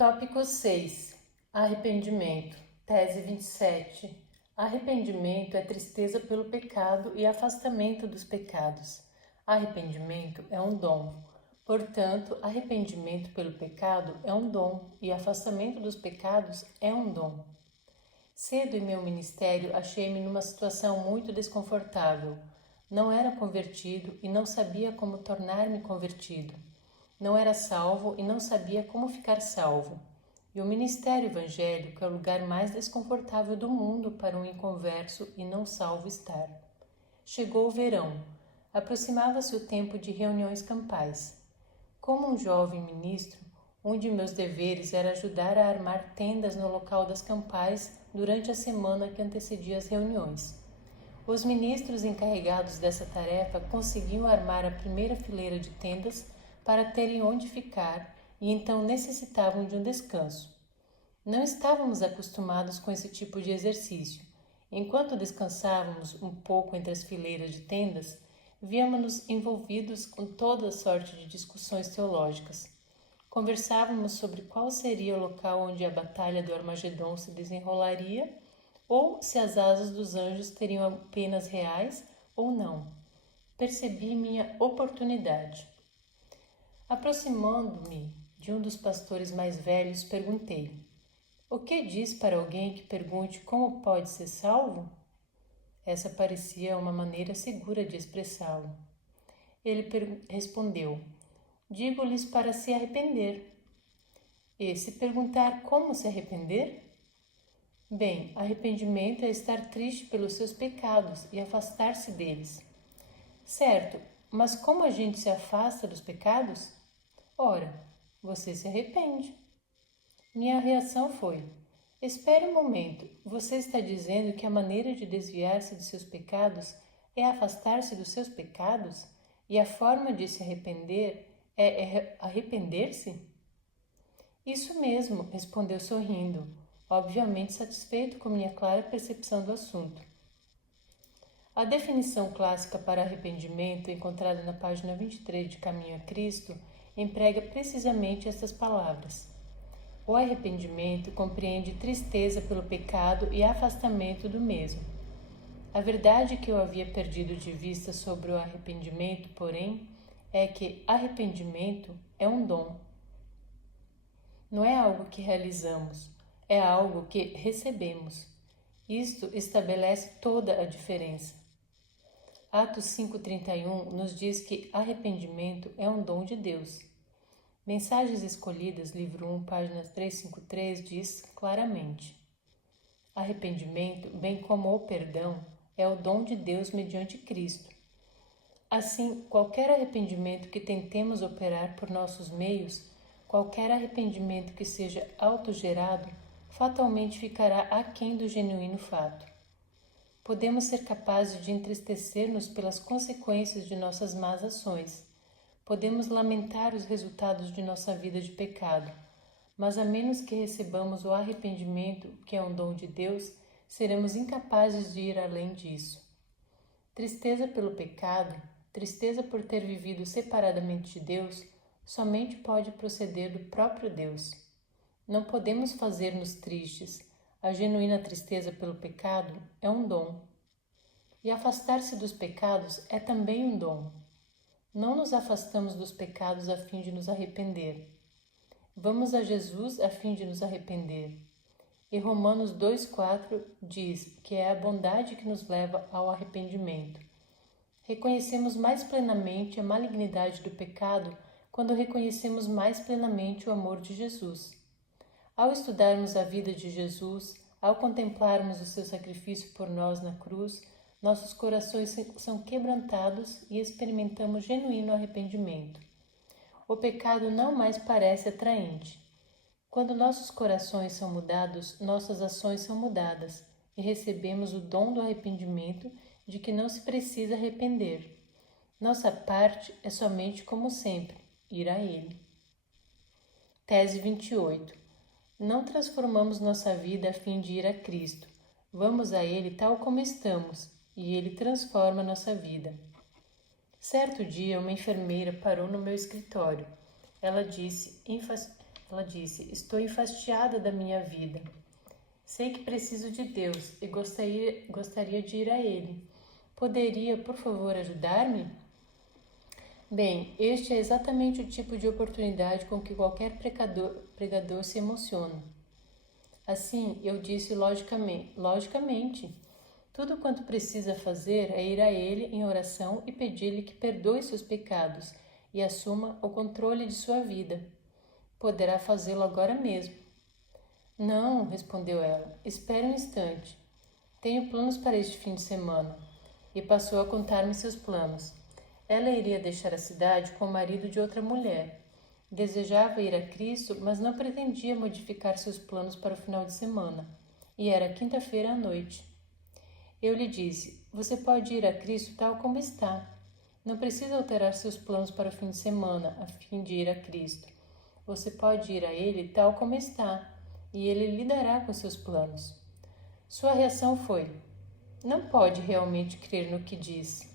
Tópico 6. Arrependimento. Tese 27. Arrependimento é tristeza pelo pecado e afastamento dos pecados. Arrependimento é um dom. Portanto, arrependimento pelo pecado é um dom e afastamento dos pecados é um dom. Cedo em meu ministério achei-me numa situação muito desconfortável. Não era convertido e não sabia como tornar-me convertido. Não era salvo e não sabia como ficar salvo. E o ministério evangélico é o lugar mais desconfortável do mundo para um inconverso e não salvo estar. Chegou o verão. Aproximava-se o tempo de reuniões campais. Como um jovem ministro, um de meus deveres era ajudar a armar tendas no local das campais durante a semana que antecedia as reuniões. Os ministros encarregados dessa tarefa conseguiam armar a primeira fileira de tendas para terem onde ficar e então necessitavam de um descanso. Não estávamos acostumados com esse tipo de exercício. Enquanto descansávamos um pouco entre as fileiras de tendas, víamos-nos envolvidos com toda sorte de discussões teológicas. Conversávamos sobre qual seria o local onde a batalha do Armagedon se desenrolaria, ou se as asas dos anjos teriam penas reais ou não. Percebi minha oportunidade. Aproximando-me de um dos pastores mais velhos, perguntei: "O que diz para alguém que pergunte como pode ser salvo?" Essa parecia uma maneira segura de expressá-lo. Ele respondeu: "Digo-lhes para se arrepender." "E se perguntar como se arrepender?" "Bem, arrependimento é estar triste pelos seus pecados e afastar-se deles." "Certo, mas como a gente se afasta dos pecados?" "Ora, você se arrepende." Minha reação foi: "Espere um momento, você está dizendo que a maneira de desviar-se de seus pecados é afastar-se dos seus pecados? E a forma de se arrepender é arrepender-se?" "Isso mesmo", respondeu sorrindo, obviamente satisfeito com minha clara percepção do assunto. A definição clássica para arrependimento, encontrada na página 23 de Caminho a Cristo, emprega precisamente estas palavras. O arrependimento compreende tristeza pelo pecado e afastamento do mesmo. A verdade que eu havia perdido de vista sobre o arrependimento, porém, é que arrependimento é um dom. Não é algo que realizamos, é algo que recebemos. Isto estabelece toda a diferença. Atos 5,31 nos diz que arrependimento é um dom de Deus. Mensagens Escolhidas, livro 1, página 353, diz claramente: arrependimento, bem como o perdão, é o dom de Deus mediante Cristo. Assim, qualquer arrependimento que tentemos operar por nossos meios, qualquer arrependimento que seja autogerado, fatalmente ficará aquém do genuíno fato. Podemos ser capazes de entristecer-nos pelas consequências de nossas más ações. Podemos lamentar os resultados de nossa vida de pecado, mas a menos que recebamos o arrependimento, que é um dom de Deus, seremos incapazes de ir além disso. Tristeza pelo pecado, tristeza por ter vivido separadamente de Deus, somente pode proceder do próprio Deus. Não podemos fazer-nos tristes. A genuína tristeza pelo pecado é um dom. E afastar-se dos pecados é também um dom. Não nos afastamos dos pecados a fim de nos arrepender. Vamos a Jesus a fim de nos arrepender. E Romanos 2,4 diz que é a bondade que nos leva ao arrependimento. Reconhecemos mais plenamente a malignidade do pecado quando reconhecemos mais plenamente o amor de Jesus. Ao estudarmos a vida de Jesus, ao contemplarmos o seu sacrifício por nós na cruz, nossos corações são quebrantados e experimentamos genuíno arrependimento. O pecado não mais parece atraente. Quando nossos corações são mudados, nossas ações são mudadas e recebemos o dom do arrependimento de que não se precisa arrepender. Nossa parte é somente, como sempre, ir a Ele. Tese 28. Não transformamos nossa vida a fim de ir a Cristo. Vamos a Ele tal como estamos, e Ele transforma nossa vida. Certo dia, uma enfermeira parou no meu escritório. Ela disse Ela disse: estou enfastiada da minha vida. Sei que preciso de Deus e gostaria de ir a Ele. Poderia, por favor, ajudar-me? Bem, este é exatamente o tipo de oportunidade com que qualquer pregador se emociona. Assim, eu disse logicamente, tudo quanto precisa fazer é ir a Ele em oração e pedir-lhe que perdoe seus pecados e assuma o controle de sua vida. Poderá fazê-lo agora mesmo. Não, respondeu ela, espere um instante. Tenho planos para este fim de semana. E passou a contar-me seus planos. Ela iria deixar a cidade com o marido de outra mulher. Desejava ir a Cristo, mas não pretendia modificar seus planos para o final de semana. E era quinta-feira à noite. Eu lhe disse: você pode ir a Cristo tal como está. Não precisa alterar seus planos para o fim de semana, a fim de ir a Cristo. Você pode ir a Ele tal como está, e Ele lidará com seus planos. Sua reação foi: não pode realmente crer no que diz.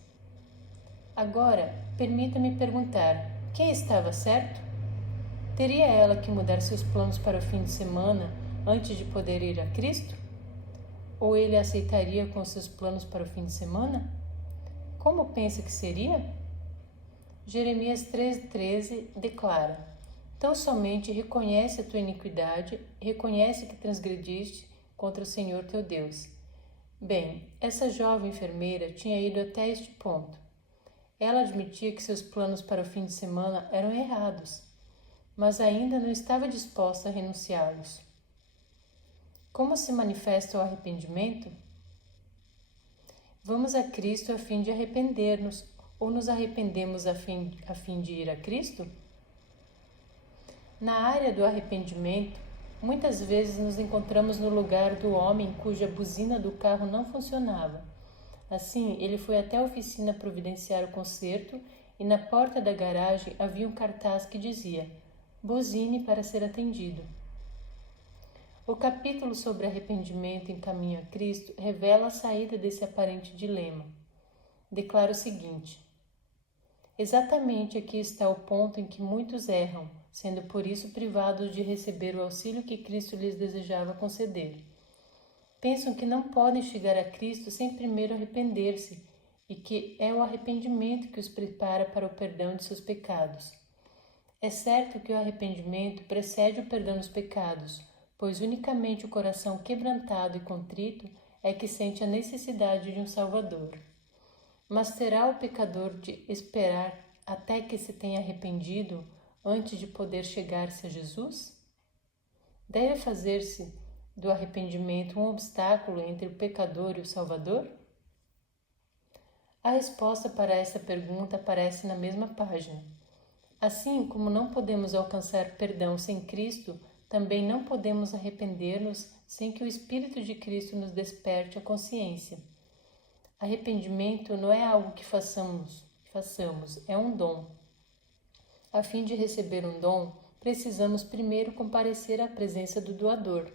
Agora, permita-me perguntar: quem estava certo? Teria ela que mudar seus planos para o fim de semana antes de poder ir a Cristo? Ou ele aceitaria com seus planos para o fim de semana? Como pensa que seria? Jeremias 3,13 declara: tão somente reconhece a tua iniquidade, reconhece que transgrediste contra o Senhor teu Deus. Bem, essa jovem enfermeira tinha ido até este ponto. Ela admitia que seus planos para o fim de semana eram errados, mas ainda não estava disposta a renunciá-los. Como se manifesta o arrependimento? Vamos a Cristo a fim de arrepender-nos, ou nos arrependemos a fim de ir a Cristo? Na área do arrependimento, muitas vezes nos encontramos no lugar do homem cuja buzina do carro não funcionava. Assim, ele foi até a oficina providenciar o conserto e na porta da garagem havia um cartaz que dizia: buzine para ser atendido. O capítulo sobre arrependimento em caminho a Cristo revela a saída desse aparente dilema. Declara o seguinte: exatamente aqui está o ponto em que muitos erram, sendo por isso privados de receber o auxílio que Cristo lhes desejava conceder. Pensam que não podem chegar a Cristo sem primeiro arrepender-se e que é o arrependimento que os prepara para o perdão de seus pecados. É certo que o arrependimento precede o perdão dos pecados, pois unicamente o coração quebrantado e contrito é que sente a necessidade de um Salvador. Mas terá o pecador de esperar até que se tenha arrependido antes de poder chegar-se a Jesus? Deve fazer-se do arrependimento um obstáculo entre o pecador e o Salvador? A resposta para essa pergunta aparece na mesma página. Assim como não podemos alcançar perdão sem Cristo, também não podemos arrepender-nos sem que o Espírito de Cristo nos desperte a consciência. Arrependimento não é algo que façamos, é um dom. A fim de receber um dom, precisamos primeiro comparecer à presença do doador.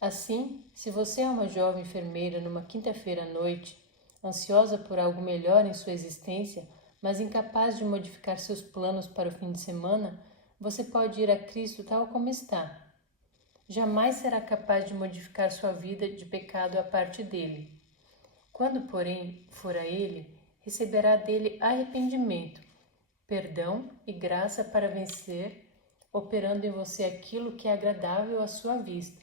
Assim, se você é uma jovem enfermeira numa quinta-feira à noite, ansiosa por algo melhor em sua existência, mas incapaz de modificar seus planos para o fim de semana, você pode ir a Cristo tal como está. Jamais será capaz de modificar sua vida de pecado à parte dele. Quando, porém, for a Ele, receberá dele arrependimento, perdão e graça para vencer, operando em você aquilo que é agradável à sua vista.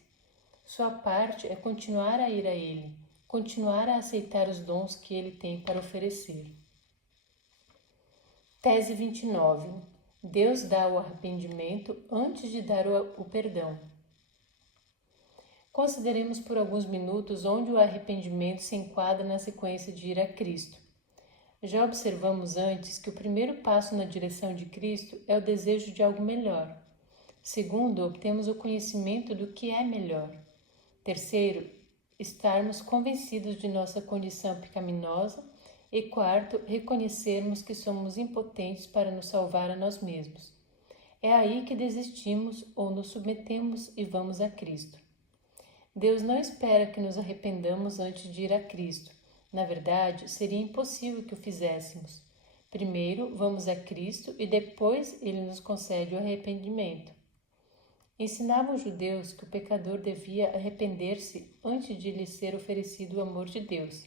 Sua parte é continuar a ir a Ele, continuar a aceitar os dons que Ele tem para oferecer. Tese 29. Deus dá o arrependimento antes de dar o perdão. Consideremos por alguns minutos onde o arrependimento se enquadra na sequência de ir a Cristo. Já observamos antes que o primeiro passo na direção de Cristo é o desejo de algo melhor. Segundo, obtemos o conhecimento do que é melhor. Terceiro, estarmos convencidos de nossa condição pecaminosa. E quarto, reconhecermos que somos impotentes para nos salvar a nós mesmos. É aí que desistimos ou nos submetemos e vamos a Cristo. Deus não espera que nos arrependamos antes de ir a Cristo. Na verdade, seria impossível que o fizéssemos. Primeiro, vamos a Cristo e depois Ele nos concede o arrependimento. Ensinavam os judeus que o pecador devia arrepender-se antes de lhe ser oferecido o amor de Deus.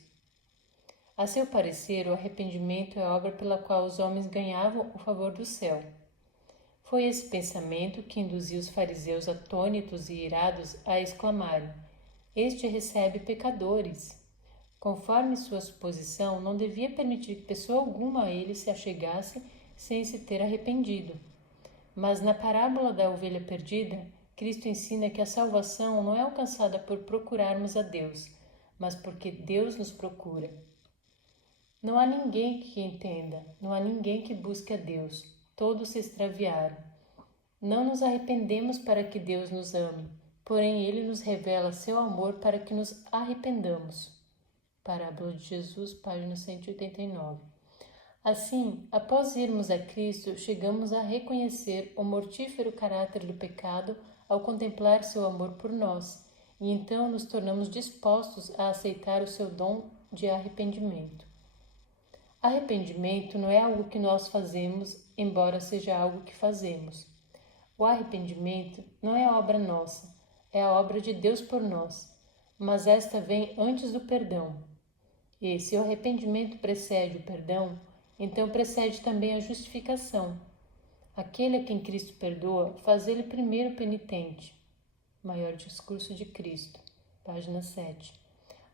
A seu parecer, o arrependimento é a obra pela qual os homens ganhavam o favor do céu. Foi esse pensamento que induziu os fariseus atônitos e irados a exclamarem: "Este recebe pecadores." Conforme sua suposição, não devia permitir que pessoa alguma a ele se achegasse sem se ter arrependido. Mas na parábola da ovelha perdida, Cristo ensina que a salvação não é alcançada por procurarmos a Deus, mas porque Deus nos procura. Não há ninguém que entenda, não há ninguém que busque a Deus. Todos se extraviaram. Não nos arrependemos para que Deus nos ame, porém Ele nos revela seu amor para que nos arrependamos. Parábola de Jesus, página 189. Assim, após irmos a Cristo, chegamos a reconhecer o mortífero caráter do pecado ao contemplar seu amor por nós, e então nos tornamos dispostos a aceitar o seu dom de arrependimento. Arrependimento não é algo que nós fazemos, embora seja algo que fazemos. O arrependimento não é obra nossa, é a obra de Deus por nós, mas esta vem antes do perdão. E se o arrependimento precede o perdão, então precede também a justificação. Aquele a quem Cristo perdoa, faz ele primeiro penitente. Maior Discurso de Cristo, página 7.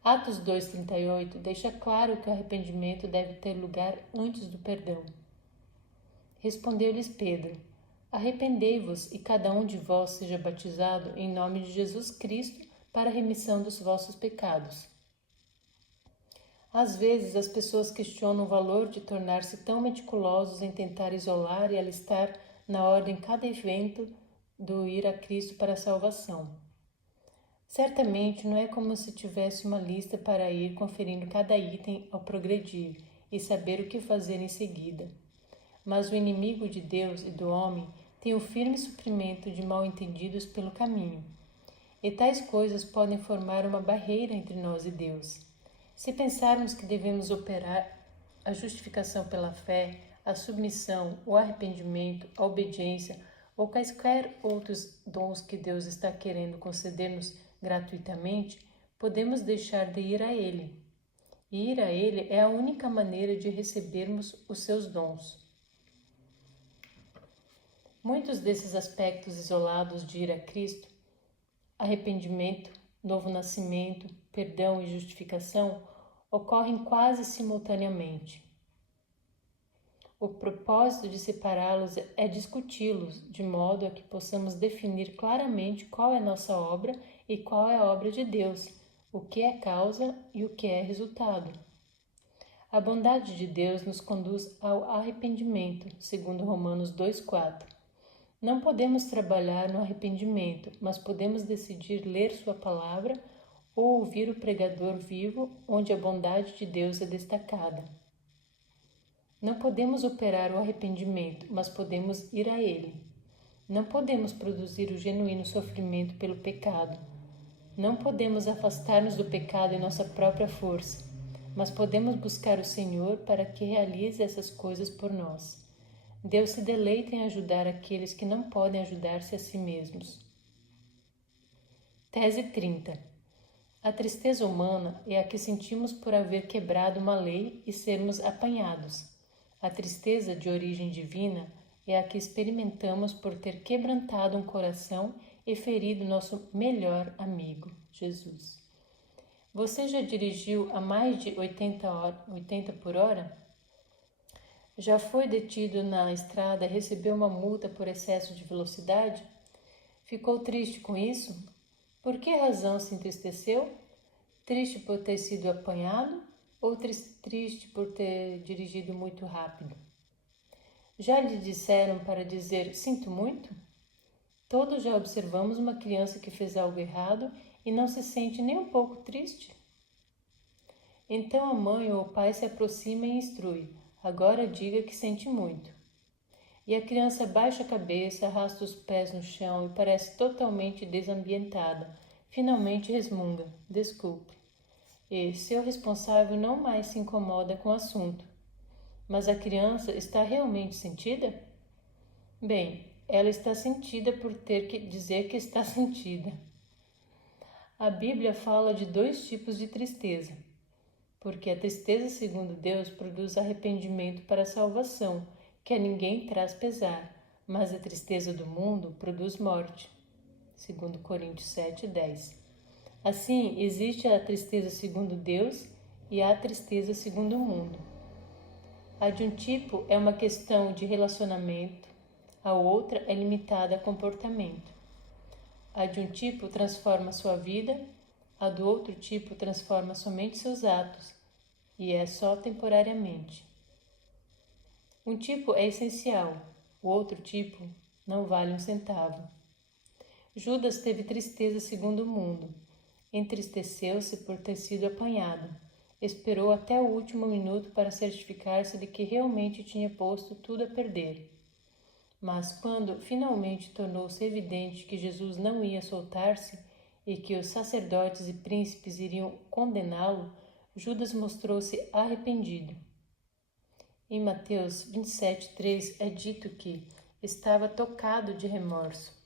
Atos 2,38 deixa claro que o arrependimento deve ter lugar antes do perdão. Respondeu-lhes Pedro: Arrependei-vos e cada um de vós seja batizado em nome de Jesus Cristo para a remissão dos vossos pecados. Às vezes as pessoas questionam o valor de tornar-se tão meticulosos em tentar isolar e alistar na ordem cada evento do ir a Cristo para a salvação. Certamente não é como se tivesse uma lista para ir conferindo cada item ao progredir e saber o que fazer em seguida. Mas o inimigo de Deus e do homem tem o firme suprimento de mal-entendidos pelo caminho. E tais coisas podem formar uma barreira entre nós e Deus. Se pensarmos que devemos operar a justificação pela fé, a submissão, o arrependimento, a obediência ou quaisquer outros dons que Deus está querendo conceder-nos gratuitamente, podemos deixar de ir a Ele. E ir a Ele é a única maneira de recebermos os seus dons. Muitos desses aspectos isolados de ir a Cristo, arrependimento, novo nascimento, perdão e justificação, ocorrem quase simultaneamente. O propósito de separá-los é discuti-los, de modo a que possamos definir claramente qual é nossa obra e qual é a obra de Deus, o que é causa e o que é resultado. A bondade de Deus nos conduz ao arrependimento, segundo Romanos 2,4. Não podemos trabalhar no arrependimento, mas podemos decidir ler sua palavra ou ouvir o pregador vivo, onde a bondade de Deus é destacada. Não podemos operar o arrependimento, mas podemos ir a ele. Não podemos produzir o genuíno sofrimento pelo pecado. Não podemos afastar-nos do pecado em nossa própria força, mas podemos buscar o Senhor para que realize essas coisas por nós. Deus se deleita em ajudar aqueles que não podem ajudar-se a si mesmos. Tese 30. A tristeza humana é a que sentimos por haver quebrado uma lei e sermos apanhados. A tristeza de origem divina é a que experimentamos por ter quebrantado um coração e ferido nosso melhor amigo, Jesus. Você já dirigiu a mais de 80 por hora? Já foi detido na estrada e recebeu uma multa por excesso de velocidade? Ficou triste com isso? Por que razão se entristeceu? Triste por ter sido apanhado ou triste por ter dirigido muito rápido? Já lhe disseram para dizer sinto muito? Todos já observamos uma criança que fez algo errado e não se sente nem um pouco triste? Então a mãe ou o pai se aproxima e instrui: agora diga que sente muito. E a criança baixa a cabeça, arrasta os pés no chão e parece totalmente desambientada. Finalmente resmunga: desculpe. E seu responsável não mais se incomoda com o assunto. Mas a criança está realmente sentida? Bem, ela está sentida por ter que dizer que está sentida. A Bíblia fala de 2 tipos de tristeza, porque a tristeza segundo Deus produz arrependimento para a salvação, que a ninguém traz pesar, mas a tristeza do mundo produz morte. Segundo Coríntios 7:10. Assim, existe a tristeza segundo Deus e a tristeza segundo o mundo. A de um tipo é uma questão de relacionamento, a outra é limitada a comportamento. A de um tipo transforma sua vida, a do outro tipo transforma somente seus atos, e é só temporariamente. Um tipo é essencial, o outro tipo não vale um centavo. Judas teve tristeza segundo o mundo. Entristeceu-se por ter sido apanhado. Esperou até o último minuto para certificar-se de que realmente tinha posto tudo a perder. Mas quando finalmente tornou-se evidente que Jesus não ia soltar-se e que os sacerdotes e príncipes iriam condená-lo, Judas mostrou-se arrependido. Em Mateus 27:3 é dito que estava tocado de remorso.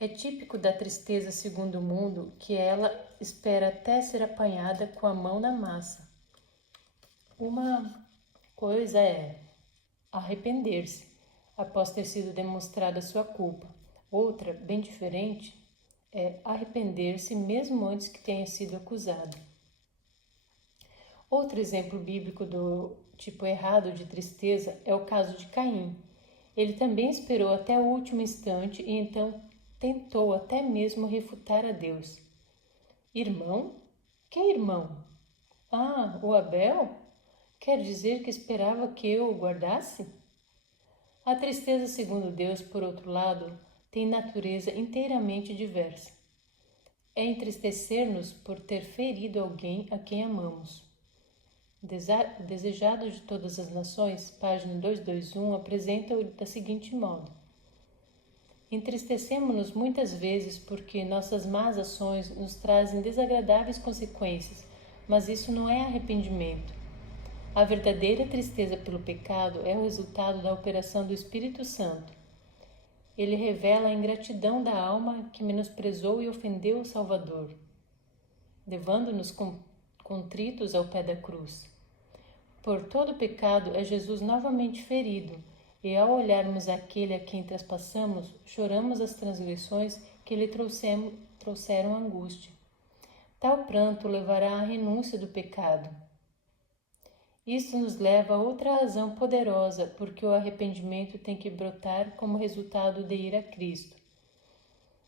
É típico da tristeza segundo o mundo que ela espera até ser apanhada com a mão na massa. Uma coisa é arrepender-se após ter sido demonstrada sua culpa. Outra, bem diferente, é arrepender-se mesmo antes que tenha sido acusado. Outro exemplo bíblico do tipo errado de tristeza é o caso de Caim. Ele também esperou até o último instante e então tentou até mesmo refutar a Deus. Irmão? Que irmão? Ah, o Abel? Quer dizer que esperava que eu o guardasse? A tristeza segundo Deus, por outro lado, tem natureza inteiramente diversa. É entristecer-nos por ter ferido alguém a quem amamos. Desejado de todas as nações, página 221, apresenta-o da seguinte modo: entristecemos-nos muitas vezes porque nossas más ações nos trazem desagradáveis consequências, mas isso não é arrependimento. A verdadeira tristeza pelo pecado é o resultado da operação do Espírito Santo. Ele revela a ingratidão da alma que menosprezou e ofendeu o Salvador, levando-nos contritos ao pé da cruz. Por todo pecado é Jesus novamente ferido, e ao olharmos aquele a quem traspassamos, choramos as transgressões que lhe trouxeram angústia. Tal pranto levará à renúncia do pecado. Isso nos leva a outra razão poderosa porque o arrependimento tem que brotar como resultado de ir a Cristo.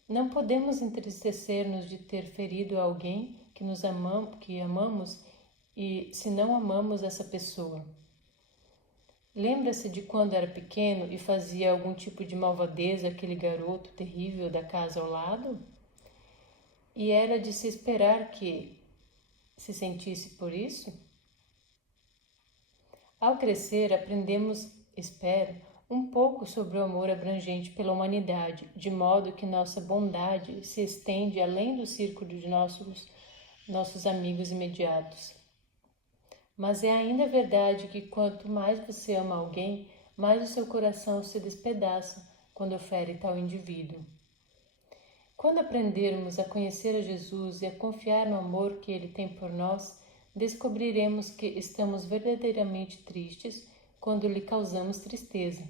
Não podemos entristecer-nos de ter ferido alguém que amamos e se não amamos essa pessoa. Lembra-se de quando era pequeno e fazia algum tipo de malvadeza aquele garoto terrível da casa ao lado? E era de se esperar que se sentisse por isso? Ao crescer, aprendemos, espero, um pouco sobre o amor abrangente pela humanidade, de modo que nossa bondade se estende além do círculo de nossos amigos imediatos. Mas é ainda verdade que quanto mais você ama alguém, mais o seu coração se despedaça quando fere tal indivíduo. Quando aprendermos a conhecer a Jesus e a confiar no amor que Ele tem por nós, descobriremos que estamos verdadeiramente tristes quando lhe causamos tristeza.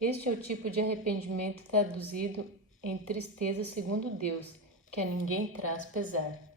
Este é o tipo de arrependimento traduzido em tristeza segundo Deus, que a ninguém traz pesar.